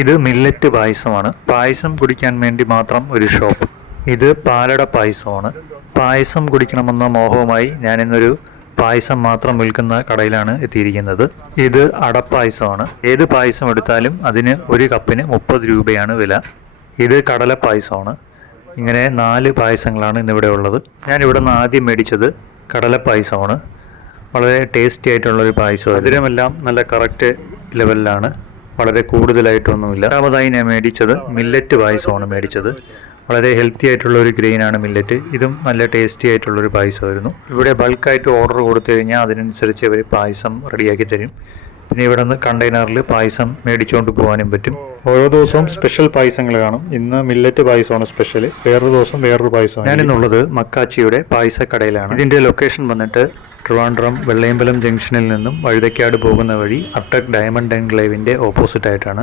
ഇത് മില്ലറ്റ് പായസമാണ്. പായസം കുടിക്കാൻ വേണ്ടി മാത്രം ഒരു ഷോപ്പ്. ഇത് പാലട പായസമാണ്. പായസം കുടിക്കണമെന്ന മോഹവുമായി ഞാനിന്നൊരു പായസം മാത്രം വിൽക്കുന്ന കടയിലാണ് എത്തിയിരിക്കുന്നത്. ഇത് അടപ്പായസമാണ്. ഏത് പായസം എടുത്താലും അതിന് ഒരു കപ്പിന് 30 രൂപയാണ് വില. ഇത് കടല പായസമാണ്. ഇങ്ങനെ 4 പായസങ്ങളാണ് ഇന്നിവിടെ ഉള്ളത്. ഞാനിവിടെ നിന്ന് ആദ്യം മേടിച്ചത് കടല പായസമാണ്. വളരെ ടേസ്റ്റി ആയിട്ടുള്ളൊരു പായസം. മധുരമെല്ലാം നല്ല കറക്റ്റ് ലെവലിലാണ്, വളരെ കൂടുതലായിട്ടൊന്നുമില്ല. രണ്ടാമതായി ഞാൻ മേടിച്ചത് മില്ലറ്റ് പായസമാണ് മേടിച്ചത്. വളരെ ഹെൽത്തി ആയിട്ടുള്ള ഒരു ഗ്രെയിനാണ് മില്ലറ്റ്. ഇതും നല്ല ടേസ്റ്റി ആയിട്ടുള്ളൊരു പായസമായിരുന്നു. ഇവിടെ ബൾക്കായിട്ട് ഓർഡർ കൊടുത്തു കഴിഞ്ഞാൽ അതിനനുസരിച്ച് അവർ പായസം റെഡിയാക്കി തരും. പിന്നെ ഇവിടെ നിന്ന് കണ്ടെയ്നറിൽ പായസം മേടിച്ചുകൊണ്ട് പോകാനും പറ്റും. ഓരോ ദിവസവും സ്പെഷ്യൽ പായസങ്ങൾ കാണും. ഇന്ന് മില്ലറ്റ് പായസമാണ് സ്പെഷ്യൽ, വേറൊരു ദിവസം വേറൊരു പായസം. ഞാനിന്നുള്ളത് മക്കാച്ചിയുടെ പായസക്കടയിലാണ്. ഇതിൻ്റെ ലൊക്കേഷൻ വന്നിട്ട് ട്രിവാൻഡ്രം വെള്ളയമ്പലം ജംഗ്ഷനിൽ നിന്നും വഴുതക്കാട് പോകുന്ന വഴി അപ്ടെക് ഡയമണ്ട് എൻക്ലേവിൻ്റെ ഓപ്പോസിറ്റ് ആയിട്ടാണ്.